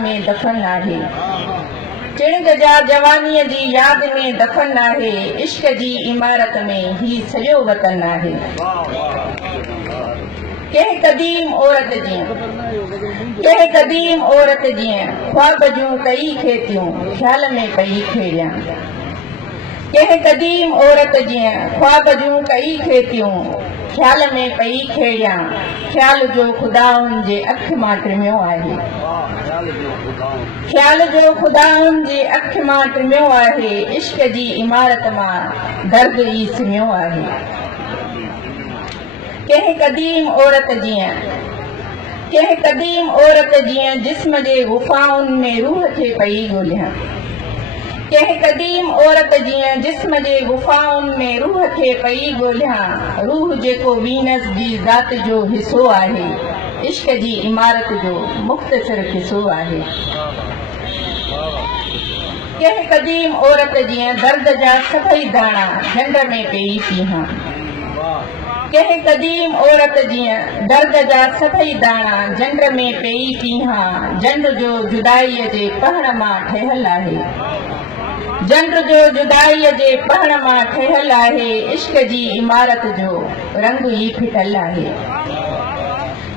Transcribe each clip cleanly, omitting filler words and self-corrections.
में दफन आहे। चिणग जा जवानीअ जी याद में दफन आहे। इश्क जी इमारत में ही सॼो वतन आहे। कंहिं क़दीम औरत जीअं ख्वाब जूं कई खेतियूं ख़्याल में पई खेड़ियां। कंहिं क़दीम औरत जीअं ख्वाब जूं कई खेतियूं ख़्याल में पई खेड़ियां। ख़्याल जो ख़ुदा उन जे अख मां टिमियो आहे। ख़्याल जो ख़ुदा उन जे अख मां टिमियो आहे। इश्क जी इमारत मां दर्द ई सिमियो आहे। कंहिं क़दीम औरत जीअं जिस्म जे गुफ़ाउनि में रूह खे पई ॻोल्हियां। कंहिं क़दीम औरत जीअं जिस्म जे गुफ़ाउनि में रूह खे पई ॻोल्हियां। रूह जेको वीनस जी ज़ात जो हिसो आहे। इश्क जी इमारत जो मुख़्तसिर किसो आहे। कंहिं क़दीम औरत जीअं दर्द जा सभई दाणा झंड में पई पीहां। कंहिं क़दीम औरत जीअं दर्द जा सभई दाणा झंड में पई पीहां। झंड जो जुदाईअ जे पहण मां ठहियल आहे। झंड जो जुदाईअ जे पहण मां ठहियल आहे। इश्क जी इमारत जो रंग ई फिटल आहे।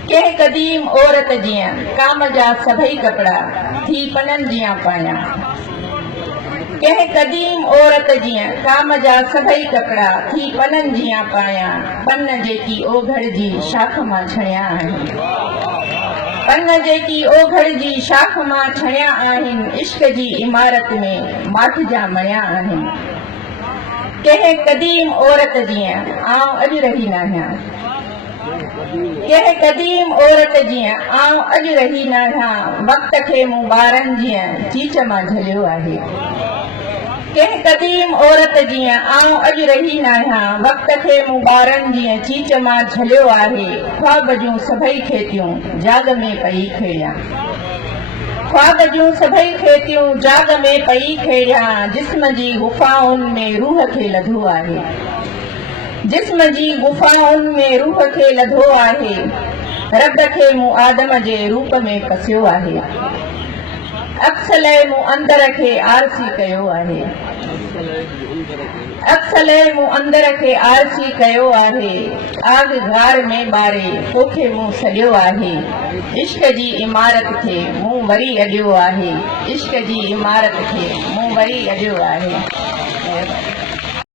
कंहिं क़दीम औरत जीअं काम जा सभई कपिड़ा थी पननि जियां पायां। कंहिं क़दीम औरत जीअं काम जा सभई कपिड़ा थी पननि जियां पायां। पन जेकी ओघड़ जी शाख मां छणिया आहिनि। पन जेकी ओघड़ जी शाख मां छणिया आहिनि। इश्क जी इमारत में माठ जा मणिया आहिनि। कंहिं क़दीम औरत जीअं आउं अॼु रही नाहियां। कंहिं क़दीम औरत जीअं आउं अॼु रही नाहियां। वक़्त खे मूं ॿारनि जीअं चीच मां झलियो आहे। कंहिं क़दीम औरत जीअं आउं अॼु रही नाहियां। वक़्त खे मूं ॿारनि जीअं चीच मां झलियो आहे। ख्वाब जूं सभई खेतियूं जाग में पई खेड़ियां। ख्वाब जूं सभई खेतियूं जाग में पई खेड़ियां। जिस्म जी गुफ़ाउनि में रूह खे लधो आहे। जिस्म जी गुफ़ाउनि में रूह खे लधो आहे। रब खे मूं आदम जे रूप में कसियो आहे। अक्सले मूं अंदर खे आरसी कयो आहे। अक्सले मूं अंदर खे आरसी कयो आहे। आग घार में ॿारे तोखे मूं सॼियो आहे। इश्क जी इमारत खे मूं वरी अॼियो आहे। इश्क जी इमारत खे मूं वरी अॼियो आहे।